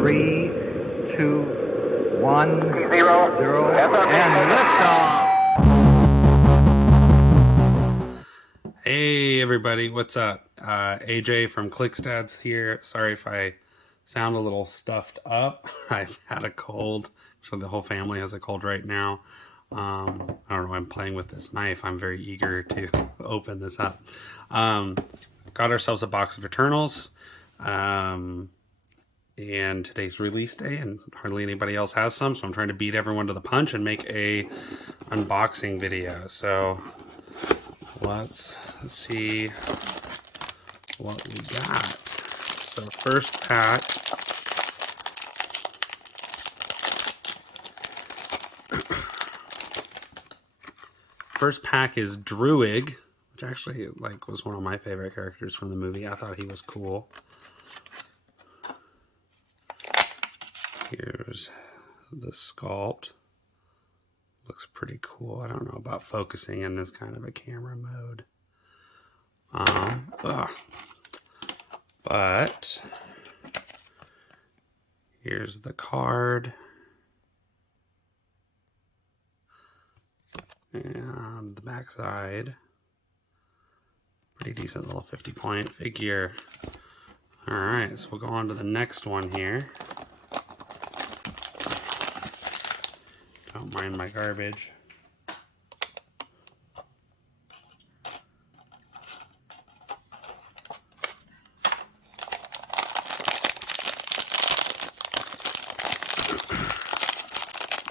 3, 2, 1, 0, and liftoff. Hey everybody, what's up? AJ from Clix here. Sorry if I sound a little stuffed up. I've had a cold, so the whole family has a cold right now. I don't know, I'm playing with this knife. I'm very eager to open this up. Got ourselves a box of Eternals. And today's release day, and hardly anybody else has some, so I'm trying to beat everyone to the punch and make a unboxing video. So let's see what we got. So first pack. First pack is Druid, which actually was one of my favorite characters from the movie. I thought he was cool. Here's the sculpt. Looks pretty cool. I don't know about focusing in this kind of a camera mode. But here's the card. And the back side. Pretty decent little 50-point figure. Alright, so we'll go on to the next one here. Don't mind my garbage.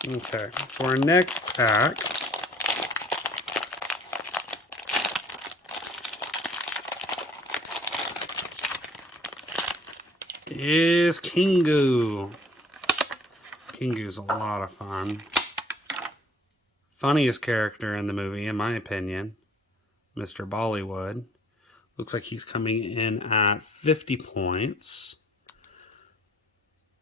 Okay, for our next pack, is Kingu. Kingu's a lot of fun. Funniest character in the movie, in my opinion, Mr. Bollywood. Looks like he's coming in at 50 points.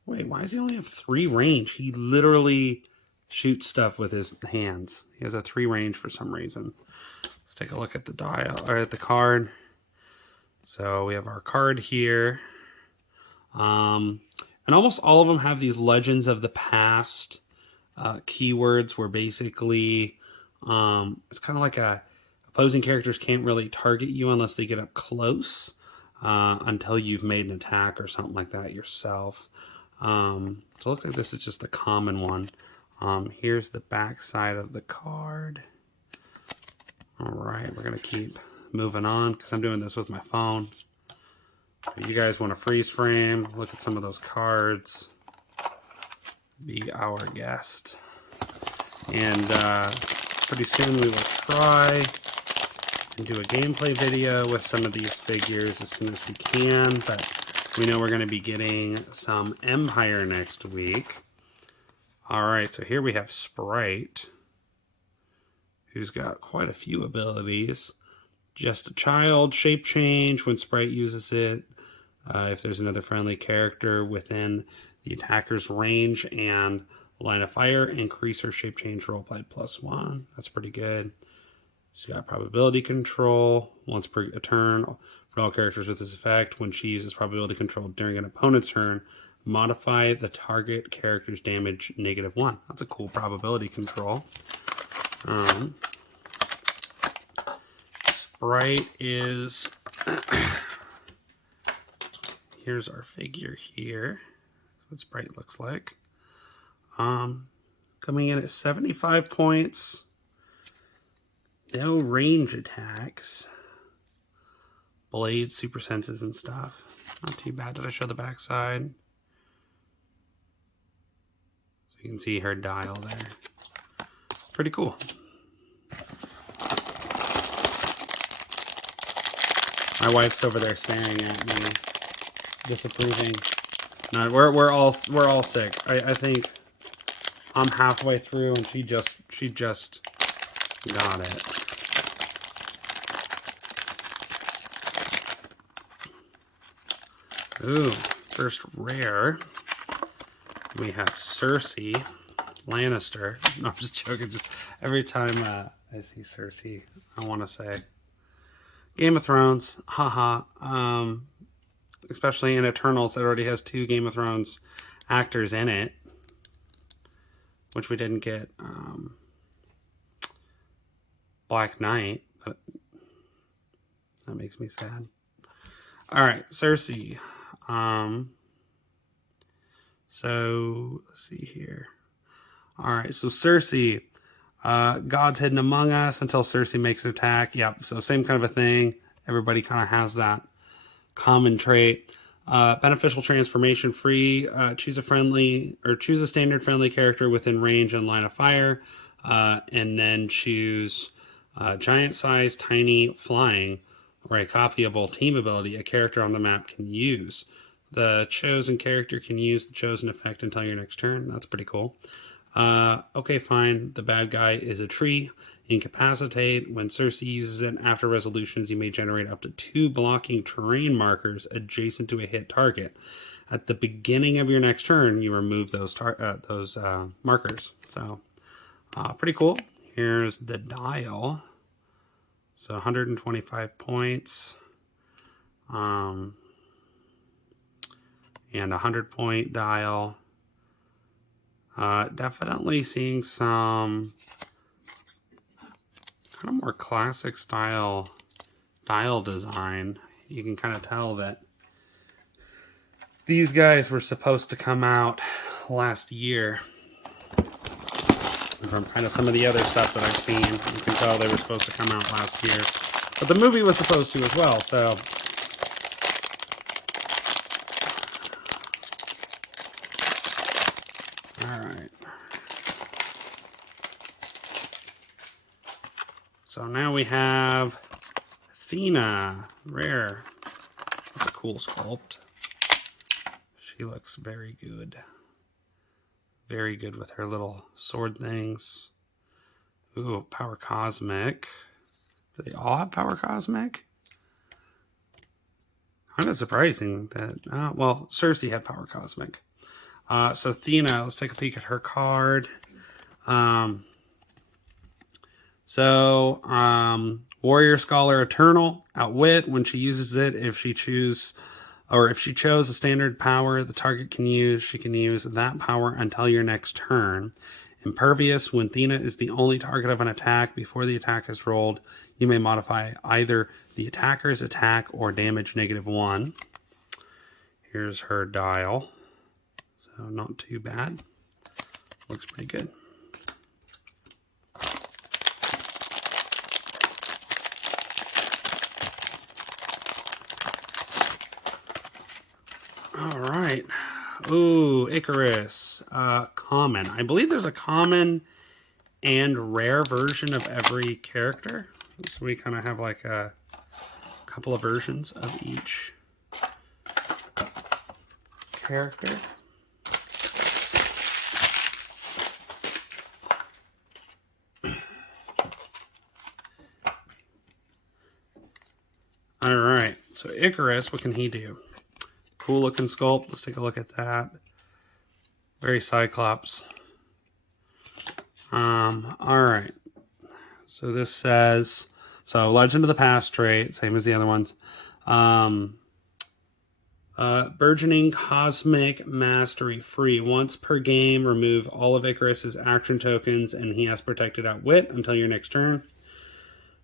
Wait, why does he only have 3 range? He literally shoots stuff with his hands. He has a 3 range for some reason. Let's take a look at the dial, or at the card. So we have our card here. And almost all of them have these legends of the past keywords where basically it's kind of like opposing characters can't really target you unless they get up close until you've made an attack or something like that yourself. So it looks like this is just a common one. Here's the back side of the card. Alright, we're going to keep moving on because I'm doing this with my phone. If you guys want to freeze frame, look at some of those cards, be our guest. And pretty soon we will try and do a gameplay video with some of these figures as soon as we can, but we know we're going to be getting some Empire next week. Alright, so here we have Sprite, who's got quite a few abilities. Just a child, shape change when Sprite uses it. If there's another friendly character within the attacker's range and line of fire, increase her shape change roleplay +1. That's pretty good. She's got probability control once per turn for all characters with this effect. When she uses probability control during an opponent's turn, modify the target character's damage -1. That's a cool probability control. Sprite is here's our figure here. That's what Sprite looks like. Coming in at 75 points. No range attacks. Blades, super senses, and stuff. Not too bad. Did I show the back side? So you can see her dial there. Pretty cool. My wife's over there staring at me, disapproving. No, we're all sick. I think I'm halfway through, and she just got it. Ooh, first rare. We have Cersei Lannister. No, I'm just joking. Just every time I see Cersei, I want to say Game of Thrones. Haha. especially in Eternals that already has 2 Game of Thrones actors in it, which we didn't get Black Knight, but that makes me sad. All right, Cersei. So let's see here. All right, so Cersei, God's hidden among us until Cersei makes an attack. Yep, so same kind of a thing. Everybody kind of has that common trait. Beneficial transformation free. Choose a standard friendly character within range and line of fire, and then choose giant size, tiny, flying, or a copyable team ability a character on the map can use. The chosen character can use the chosen effect until your next turn. That's pretty cool. Okay, fine. The bad guy is a tree. Incapacitate. When Cersei uses it after resolutions, you may generate up to 2 blocking terrain markers adjacent to a hit target. At the beginning of your next turn, you remove those markers. So, pretty cool. Here's the dial. So 125 points. And a 100-point dial. Definitely seeing some kind of more classic style dial design. You can kind of tell that these guys were supposed to come out last year. From kind of some of the other stuff that I've seen, you can tell they were supposed to come out last year. But the movie was supposed to as well, so... Alright. So now we have Athena Rare. That's a cool sculpt. She looks very good. Very good with her little sword things. Ooh, Power Cosmic. Do they all have Power Cosmic? Kind of surprising that... well, Cersei had Power Cosmic. So Athena, let's take a peek at her card. Warrior Scholar Eternal, Outwit. When she uses it, if she chose a standard power the target can use, she can use that power until your next turn. Impervious, when Athena is the only target of an attack before the attack is rolled, you may modify either the attacker's attack or damage -1. Here's her dial. So not too bad. Looks pretty good. All right. Ooh, Icarus. Common. I believe there's a common and rare version of every character. So we kind of have like a couple of versions of each character. All right. So Icarus, what can he do? Cool looking sculpt. Let's take a look at that. Very Cyclops. All right. So this says, Legend of the Past trait, same as the other ones. Burgeoning Cosmic Mastery free. Once per game, remove all of Icarus's action tokens and he has protected Outwit until your next turn.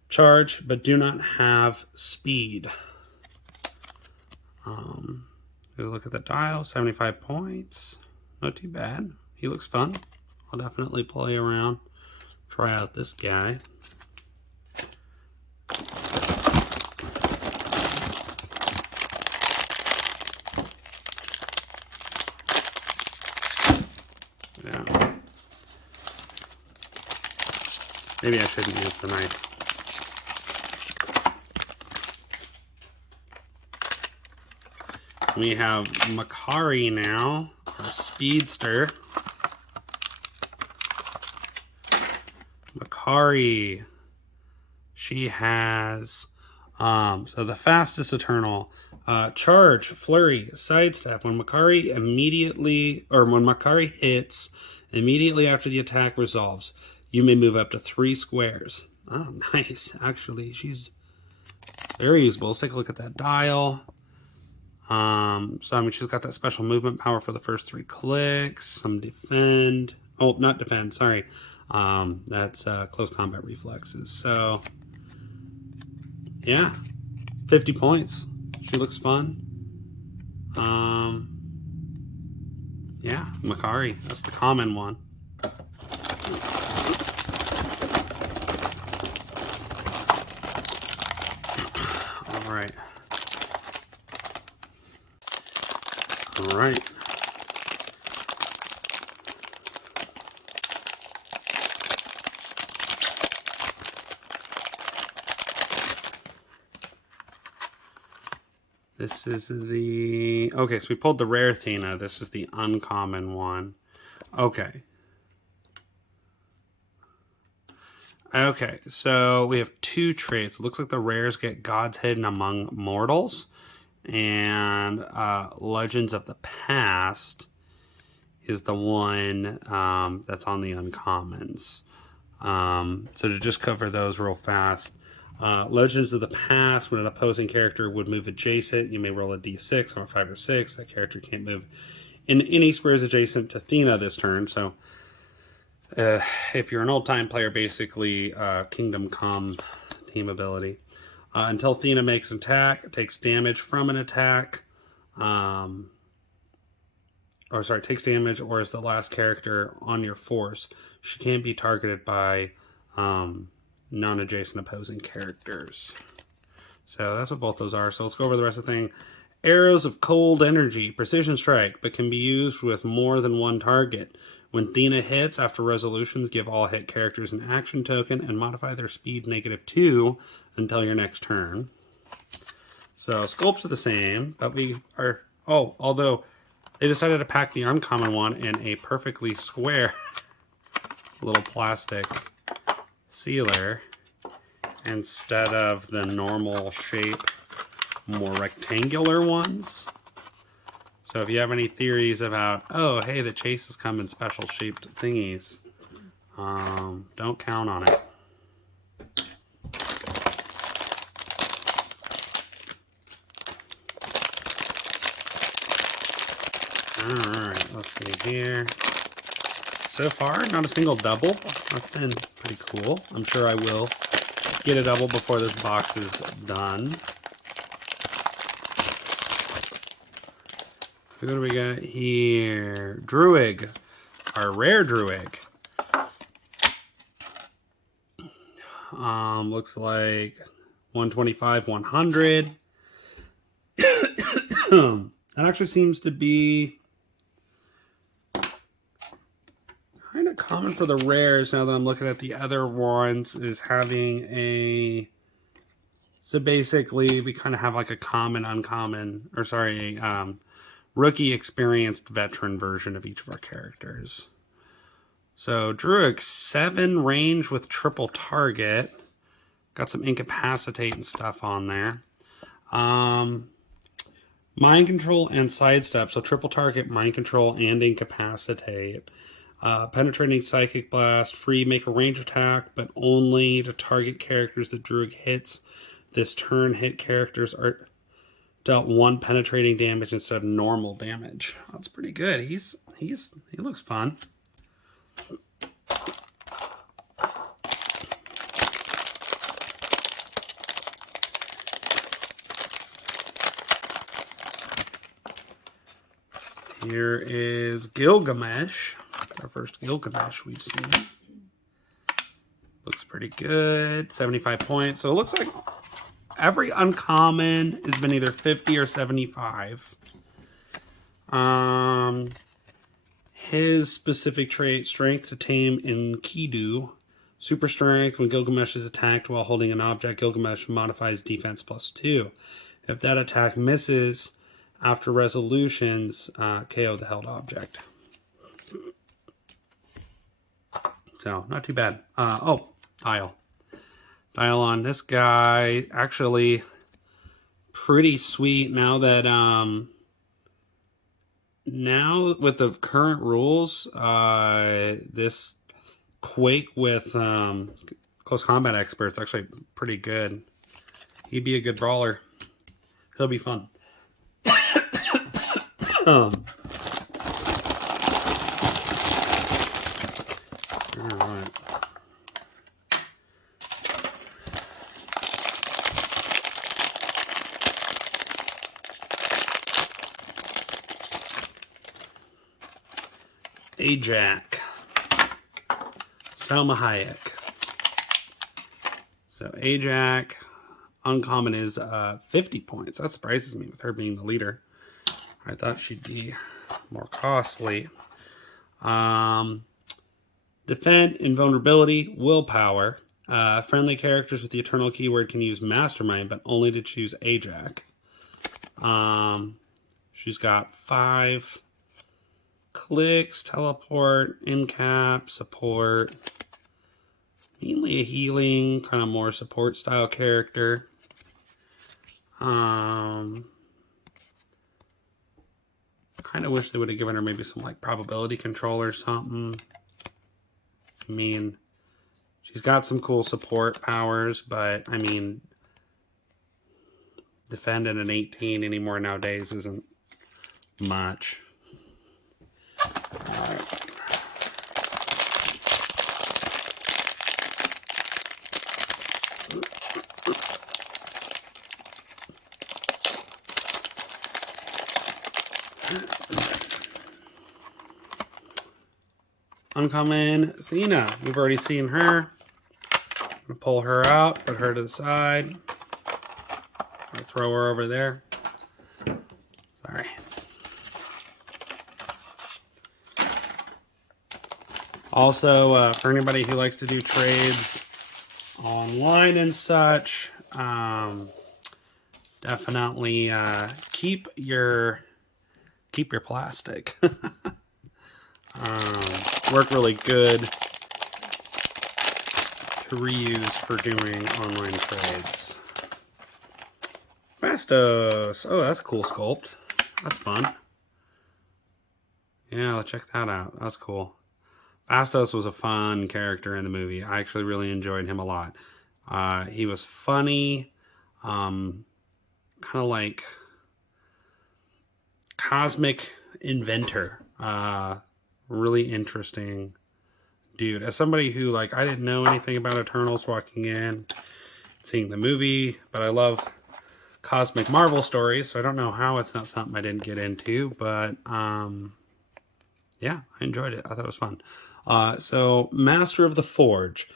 Charge, but do not have speed. Here's a look at the dial, 75 points. Not too bad. He looks fun. I'll definitely play around. Try out this guy. Yeah. Maybe I shouldn't use the knife. We have Makari now, our Speedster. Makari, she has, so the fastest Eternal, Charge, Flurry, Sidestep. When Makari hits, immediately after the attack resolves, you may move up to 3 squares. Oh, nice. Actually, she's very usable. Let's take a look at that dial. So I mean, she's got that special movement power for the first 3 clicks, some defend. Oh, not defend, sorry. That's close combat reflexes. So, yeah, 50 points. She looks fun. Yeah, Makari. That's the common one. All right. All right. This is the... Okay, so we pulled the rare Athena. This is the uncommon one. Okay. Okay, so we have 2 traits. It looks like the rares get gods hidden among mortals. And Legends of the Past is the one that's on the uncommons. So to just cover those real fast. Legends of the Past, when an opposing character would move adjacent, you may roll a d6 on a 5 or 6. That character can't move in any squares adjacent to Athena this turn. So if you're an old-time player, basically Kingdom Come team ability. Until Athena makes an attack, takes damage from an attack. Takes damage or is the last character on your force. She can't be targeted by non-adjacent opposing characters. So that's what both those are. So let's go over the rest of the thing. Arrows of cold energy, precision strike, but can be used with more than one target. When Athena hits, after resolutions, give all hit characters an action token and modify their speed -2 until your next turn. So sculpts are the same, but we are... Oh, although they decided to pack the uncommon one in a perfectly square little plastic sealer instead of the normal shape, more rectangular ones. So if you have any theories about, oh, hey, the chases come in special shaped thingies, don't count on it. Alright, let's see here. So far, not a single double. That's been pretty cool. I'm sure I will get a double before this box is done. What do we got here? Druid. Our rare Druid. Looks like 125, 100. That actually seems to be kind of common for the rares now that I'm looking at the other ones, is having a... So basically, we kind of have like a common, uncommon, or sorry, rookie, experienced, veteran version of each of our characters. So Druid, 7 range with triple target. Got some incapacitate and stuff on there. Mind control and sidestep. So triple target, mind control, and incapacitate. Penetrating psychic blast. Free, make a range attack, but only to target characters that Druid hits. This turn, hit characters are dealt 1 penetrating damage instead of normal damage. That's pretty good. He looks fun. Here is Gilgamesh. Our first Gilgamesh we've seen. Looks pretty good. 75 points. So it looks like every uncommon has been either 50 or 75. His specific trait, strength to tame Enkidu. Super strength, when Gilgamesh is attacked while holding an object, Gilgamesh modifies defense +2. If that attack misses after resolutions, KO the held object. So, not too bad. Dial. Dial on this guy. Actually, pretty sweet now that, now with the current rules, this Quake with close combat expert's actually pretty good. He'd be a good brawler. He'll be fun. All right. Ajax. Selma Hayek. So Ajax, uncommon is 50 points. That surprises me with her being the leader. I thought she'd be more costly. Defend, invulnerability, willpower. Friendly characters with the eternal keyword can use Mastermind, but only to choose Ajax. She's got 5 Clix, teleport, incap, support. Mainly a healing, kind of more support style character. Kind of wish they would have given her maybe some like probability control or something. I mean, she's got some cool support powers, but I mean, defending an 18 anymore nowadays isn't much. All right. Uncommon Athena. We've already seen her. I'm gonna pull her out, put her to the side. I'll throw her over there. Sorry. Also, for anybody who likes to do trades online and such, definitely keep your plastic. Work really good to reuse for doing online trades. Fastos. Oh, that's a cool sculpt. That's fun. Yeah, let's check that out. That's cool. Fastos was a fun character in the movie. I actually really enjoyed him a lot. He was funny, kind of like cosmic inventor. Really interesting dude. As somebody who, like, I didn't know anything about Eternals walking in, seeing the movie, but I love cosmic Marvel stories, so I don't know how it's not something I didn't get into, but yeah, I enjoyed it. I thought it was fun. So Master of the Forge,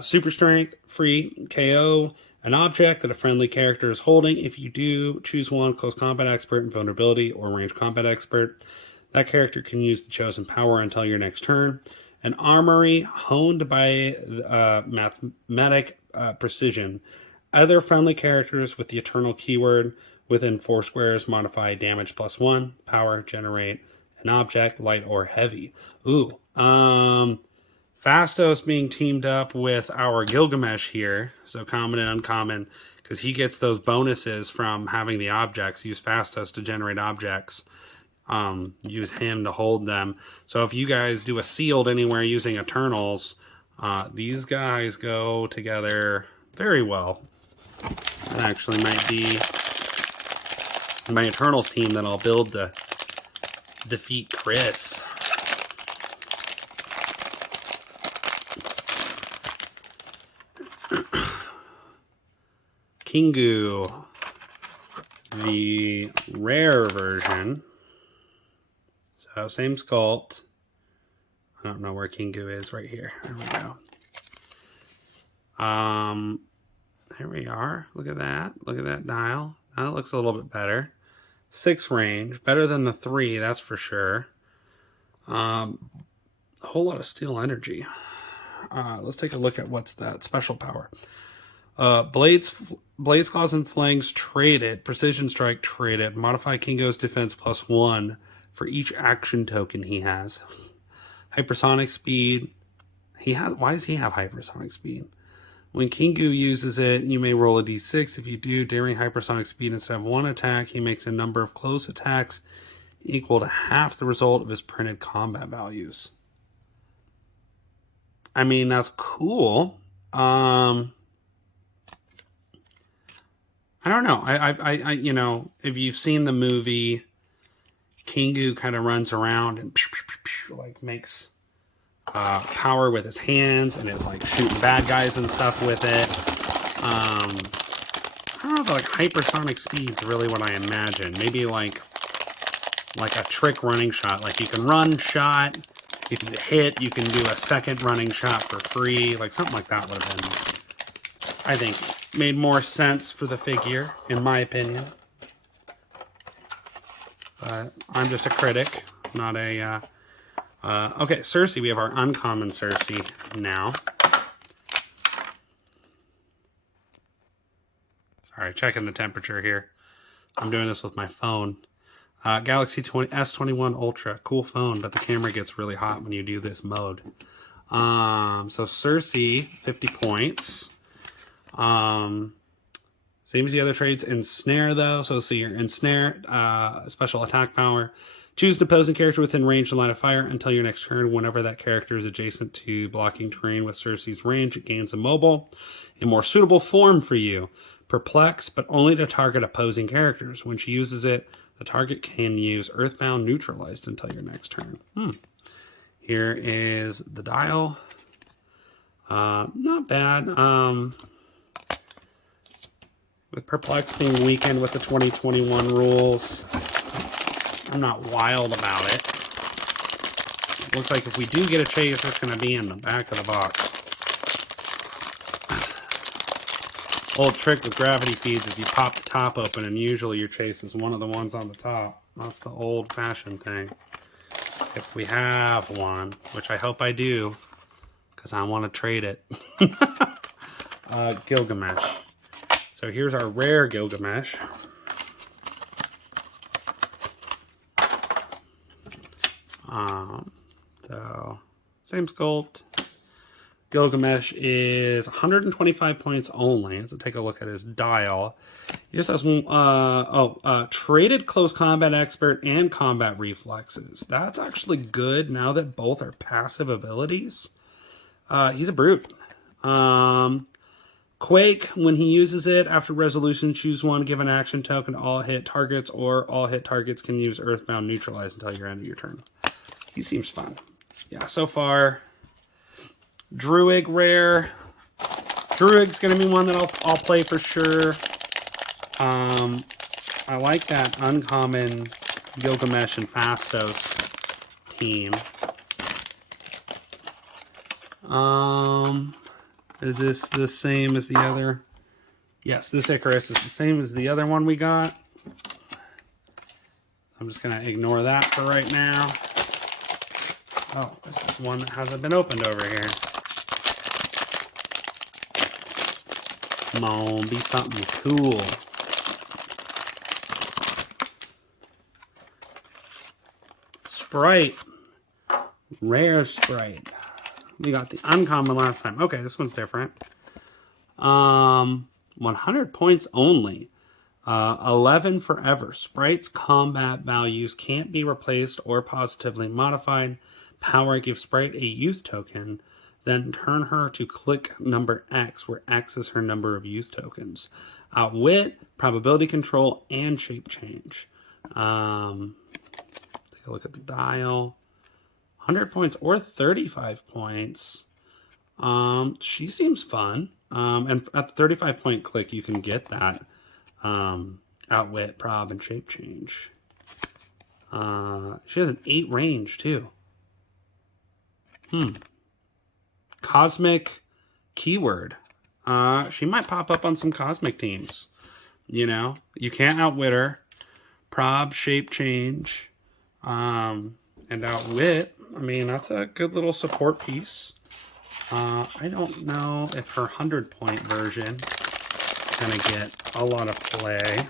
super strength, free, KO, an object that a friendly character is holding. If you do, choose one: close combat expert, invulnerability, or range combat expert. That character can use the chosen power until your next turn. An armory honed by mathematic precision. Other friendly characters with the eternal keyword within 4 squares modify damage +1, power, generate an object, light or heavy. Ooh. Fastos being teamed up with our Gilgamesh here. So common and uncommon, because he gets those bonuses from having the objects. Use Fastos to generate objects. Use him to hold them. So if you guys do a sealed anywhere using Eternals, these guys go together very well. That actually might be my Eternals team that I'll build to defeat Chris. Kingu, the rare version. So same sculpt. I don't know where Kingu is. Right here. There we go. There we are. Look at that. Look at that dial. That looks a little bit better. 6 range. Better than the 3, that's for sure. A whole lot of steel energy. Let's take a look at what's that special power. Blades, claws, and flanks traded. Precision strike traded. Modify Kingo's defense +1 for each action token he has. Hypersonic speed. Why does he have hypersonic speed? When Kingu uses it, you may roll a d6. If you do, during hypersonic speed, instead of 1 attack, he makes a number of close attacks equal to half the result of his printed combat values. I mean, that's cool. I don't know. I you know, if you've seen the movie, Kingu kind of runs around and like makes power with his hands and is like shooting bad guys and stuff with it. I don't know if like hypersonic speed's really what I imagine. Maybe like a trick running shot. Like you can run shot. If you hit, you can do a second running shot for free. Like something like that would have been, I think, made more sense for the figure, in my opinion. But I'm just a critic, not a... okay, Cersei. We have our uncommon Cersei now. Sorry, checking the temperature here. I'm doing this with my phone. Galaxy S21 Ultra. Cool phone, but the camera gets really hot when you do this mode. So Cersei, 50 points. Same as the other traits. Ensnare, though. So see your Ensnare, special attack power. Choose an opposing character within range and line of fire until your next turn. Whenever that character is adjacent to blocking terrain with Cersei's range, it gains a mobile, a more suitable form for you. Perplex, but only to target opposing characters. When she uses it, the target can use Earthbound neutralized until your next turn. Here is the dial. Not bad. With Perplex being weakened with the 2021 rules, I'm not wild about it. Looks like if we do get a chase, it's going to be in the back of the box. Old trick with gravity feeds is you pop the top open and usually your chase is one of the ones on the top. That's the old-fashioned thing. If we have one, which I hope I do, because I want to trade it. Gilgamesh. So here's our rare Gilgamesh. So same sculpt. Gilgamesh is 125 points only. Let's take a look at his dial. He just has traded close combat expert and combat reflexes. That's actually good now that both are passive abilities. He's a brute. Quake, when he uses it, after resolution, choose one, give an action token to all hit targets, or all hit targets can use Earthbound neutralize until your end of your turn. He seems fun. Yeah, so far, Druid rare. Druid's going to be one that I'll play for sure. I like that uncommon Gilgamesh and Fastos team. Is this the same as the other? Yes, this Icarus is the same as the other one we got. I'm just going to ignore that for right now. Oh, this is one that hasn't been opened over here. Come on, be something cool. Sprite. Rare Sprite. We got the uncommon last time. Okay, this one's different. 100 points only. 11 forever. Sprite's combat values can't be replaced or positively modified. Power gives Sprite a youth token. Then turn her to click number X, where X is her number of youth tokens. Outwit, probability control, and shape change. Take a look at the dial. 100 points or 35 points. She seems fun. And at the 35 point click, you can get that outwit, prob, and shape change. She has an 8 range too. Cosmic keyword. She might pop up on some cosmic teams. You know, you can't outwit her. Prob, shape change, and outwit. I mean, that's a good little support piece. I don't know if her 100 point version is going to get a lot of play.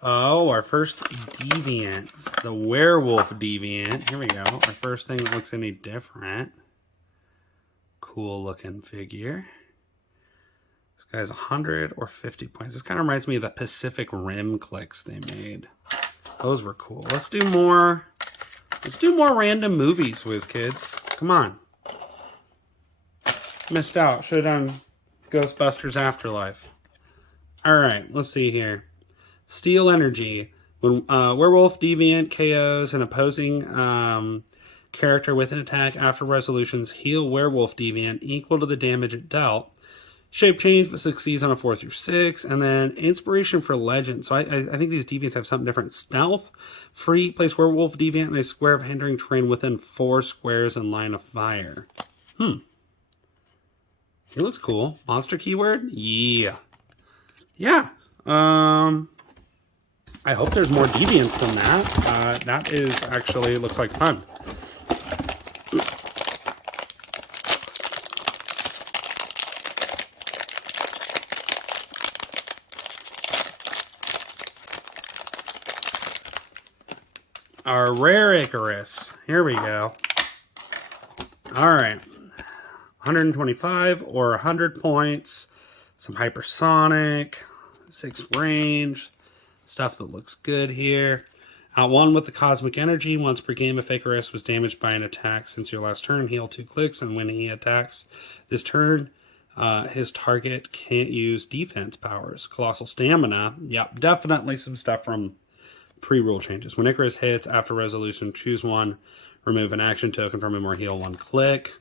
Oh, our first Deviant. The Werewolf Deviant. Here we go. Our first thing that looks any different. Cool looking figure. This guy's 100 or 50 points. This kind of reminds me of the Pacific Rim Clix they made. Those were cool. Let's do more random movies, whiz kids. Come on. Missed out. Should have done Ghostbusters Afterlife. Alright, let's see here. Steel Energy. When Werewolf Deviant KOs an opposing character with an attack after resolutions, heal Werewolf Deviant equal to the damage it dealt. Shape change, but succeeds on a 4 through 6. And then Inspiration for Legend. So I think these deviants have something different. Stealth. Free. Place Werewolf Deviant in a square of hindering terrain within 4 squares in line of fire. He looks cool. Monster keyword? Yeah. Yeah. I hope there's more deviants than that. That is actually, looks like fun. Our rare Icarus. Here we go. Alright. 125 or 100 points. Some hypersonic. 6 range. Stuff that looks good here. Out 1 with the cosmic energy. Once per game, if Icarus was damaged by an attack since your last turn, heal 2 clicks. And when he attacks this turn, his target can't use defense powers. Colossal stamina. Yep, definitely some stuff from pre-rule changes. When Icarus hits after resolution, choose 1, remove an action token from him or heal 1 click.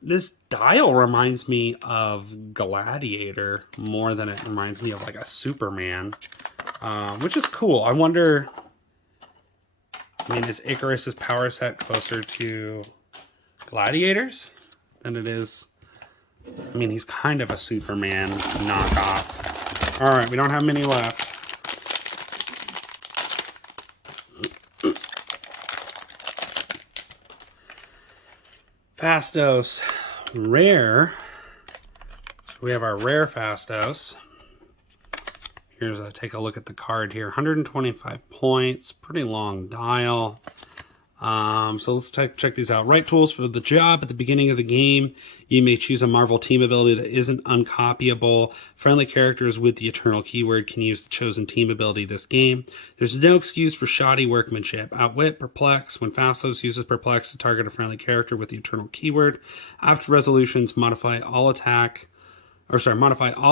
This dial reminds me of Gladiator more than it reminds me of like a Superman, which is cool. I wonder, I mean, is Icarus's power set closer to Gladiator's than it is? I mean, he's kind of a Superman knockoff. All right, we don't have many left. Fastos, rare. So we have our rare Fastos. Here's take a look at the card here. 125 points, pretty long dial. So let's check these out. Right tools for the job. At the beginning of the game, you may choose a Marvel team ability that isn't uncopyable. Friendly characters with the Eternal keyword can use the chosen team ability this game. There's no excuse for shoddy workmanship. Outwit, Perplex. When Fastos uses Perplex to target a friendly character with the Eternal keyword, after resolutions, modify all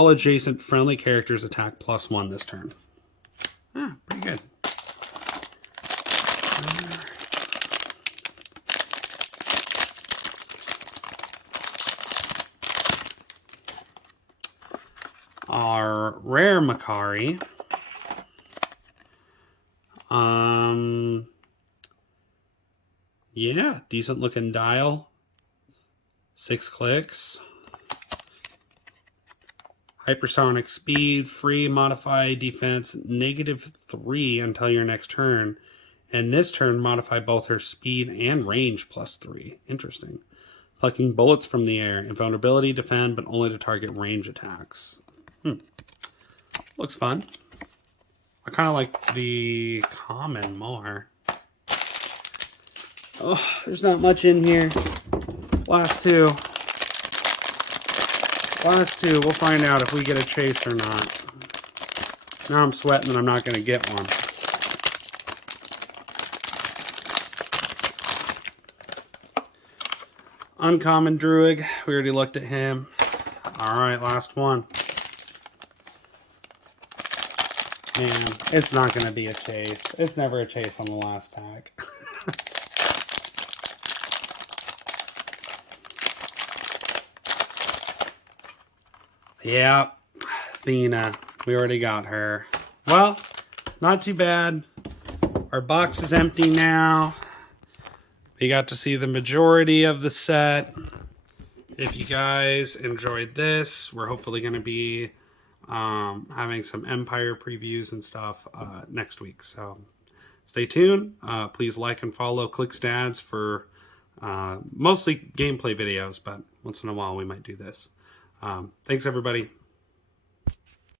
adjacent friendly characters attack +1 this turn. Pretty good. Our rare Makari. Yeah, decent looking dial. 6 clicks. Hypersonic speed, free, modify defense, -3 until your next turn. And this turn, modify both her speed and range +3. Interesting. Plucking bullets from the air. Invulnerability, defend, but only to target range attacks. Looks fun. I kind of like the common more. Oh, there's not much in here. Last two. We'll find out if we get a chase or not. Now I'm sweating that I'm not going to get one. Uncommon Druid. We already looked at him. Alright, last one. Man, it's not going to be a chase. It's never a chase on the last pack. Yeah, Athena. We already got her. Well, not too bad. Our box is empty now. We got to see the majority of the set. If you guys enjoyed this, we're hopefully going to be having some Empire previews and stuff next week. So stay tuned. Please like and follow Clix Dads for mostly gameplay videos, but once in a while we might do this. Thanks, everybody.